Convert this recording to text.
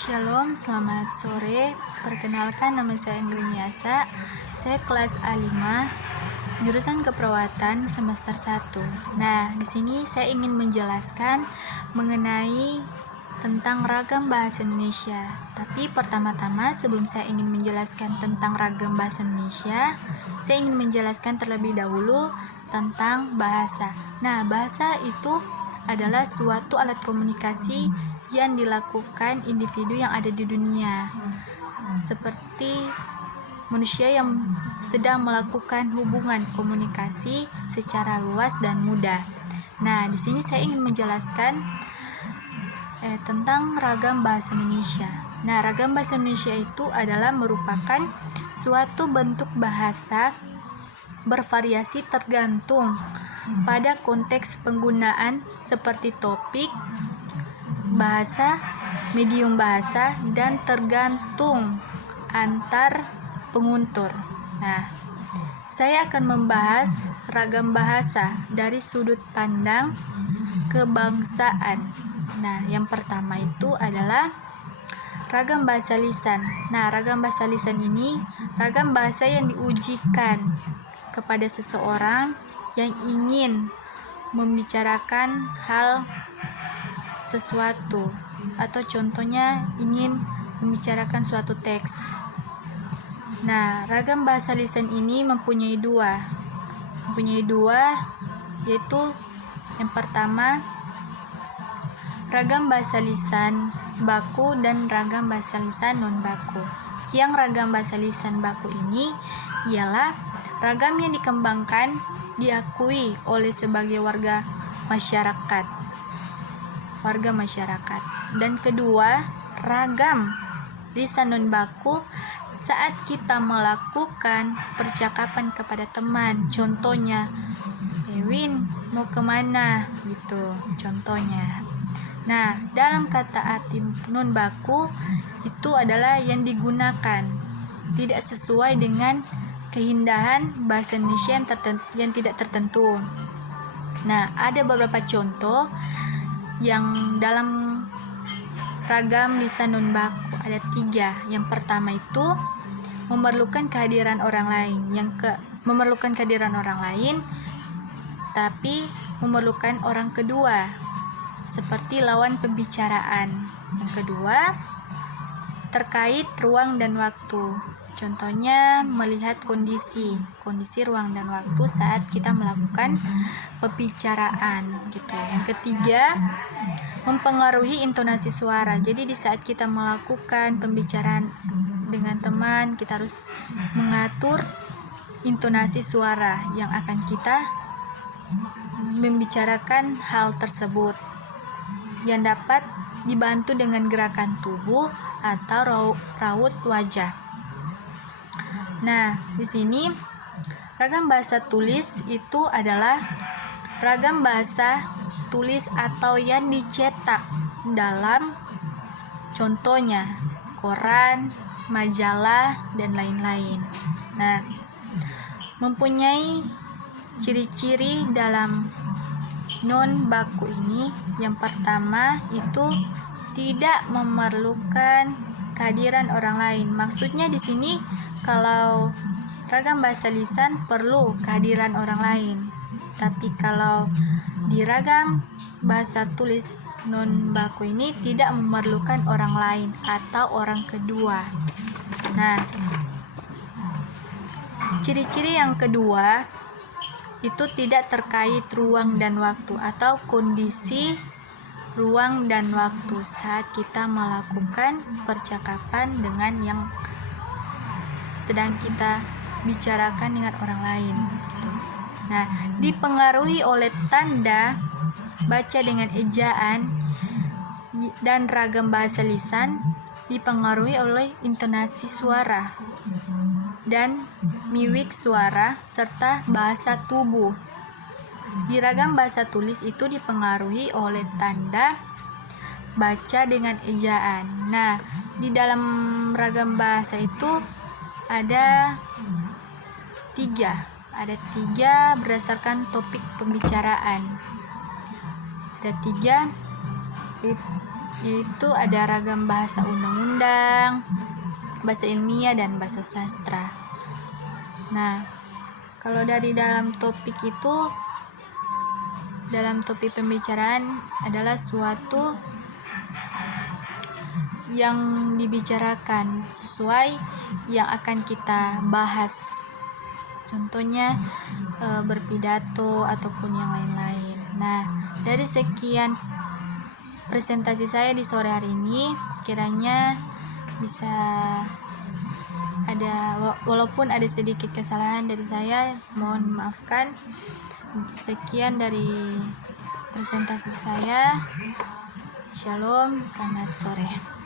Shalom, selamat sore. Perkenalkan, nama saya Ingriniasa. Saya kelas A5, jurusan keperawatan semester 1. Nah, di sini saya ingin menjelaskan mengenai tentang ragam bahasa Indonesia. Tapi pertama-tama sebelum saya ingin menjelaskan tentang ragam bahasa Indonesia, saya ingin menjelaskan terlebih dahulu tentang bahasa. Nah, bahasa itu adalah suatu alat komunikasi yang dilakukan individu yang ada di dunia, seperti manusia yang sedang melakukan hubungan komunikasi secara luas dan mudah. Nah, di sini saya ingin menjelaskan tentang ragam bahasa Indonesia. Nah, ragam bahasa Indonesia itu adalah merupakan suatu bentuk bahasa bervariasi tergantung pada konteks penggunaan seperti topik, bahasa, medium bahasa, dan tergantung antar penguntur. Nah, saya akan membahas ragam bahasa dari sudut pandang kebangsaan. Nah, yang pertama itu adalah ragam bahasa lisan. Nah, ragam bahasa lisan ini ragam bahasa yang diujikan kepada seseorang yang ingin membicarakan hal sesuatu, atau contohnya ingin membicarakan suatu teks. Nah, ragam bahasa lisan ini mempunyai dua, yaitu yang pertama ragam bahasa lisan baku dan ragam bahasa lisan non baku. Yang ragam bahasa lisan baku ini ialah ragam yang dikembangkan, diakui oleh sebagai warga masyarakat. Dan kedua, ragam lisan non baku saat kita melakukan percakapan kepada teman. Contohnya, Ewin mau kemana? Gitu contohnya. Nah, dalam kata arti non baku itu adalah yang digunakan tidak sesuai dengan keindahan bahasa Indonesia yang tidak tertentu. Nah, ada beberapa contoh yang dalam ragam lisan non baku, ada 3. Yang pertama itu memerlukan kehadiran orang lain, memerlukan kehadiran orang lain tapi memerlukan orang kedua, seperti lawan pembicaraan. Yang kedua, terkait ruang dan waktu. Contohnya melihat kondisi ruang dan waktu saat kita melakukan pembicaraan gitu. Yang ketiga, mempengaruhi intonasi suara. Jadi di saat kita melakukan pembicaraan dengan teman, kita harus mengatur intonasi suara yang akan kita membicarakan hal tersebut, yang dapat dibantu dengan gerakan tubuh atau raut wajah. Nah, di sini ragam bahasa tulis itu adalah ragam bahasa tulis atau yang dicetak dalam, contohnya koran, majalah, dan lain-lain. Nah, mempunyai ciri-ciri dalam non baku ini. Yang pertama itu tidak memerlukan kehadiran orang lain. Maksudnya di sini kalau ragam bahasa lisan perlu kehadiran orang lain, tapi kalau di ragam bahasa tulis non baku ini tidak memerlukan orang lain atau orang kedua. Nah, ciri-ciri yang kedua itu tidak terkait ruang dan waktu atau kondisi ruang dan waktu saat kita melakukan percakapan dengan yang sedang kita bicarakan dengan orang lain. Nah, dipengaruhi oleh tanda baca dengan ejaan, dan ragam bahasa lisan dipengaruhi oleh intonasi suara dan mimik suara serta bahasa tubuh. Di ragam bahasa tulis itu dipengaruhi oleh tanda baca dengan ejaan. Nah, di dalam ragam bahasa itu ada 3 berdasarkan topik pembicaraan. Ada 3 yaitu ada ragam bahasa undang-undang, bahasa ilmiah, dan bahasa sastra. Nah, kalau dari dalam topik pembicaraan adalah suatu yang dibicarakan sesuai yang akan kita bahas. Contohnya berpidato ataupun yang lain-lain. Nah, dari sekian presentasi saya di sore hari ini, kiranya bisa ada, walaupun ada sedikit kesalahan dari saya, mohon maafkan. Sekian dari presentasi saya. Shalom, selamat sore.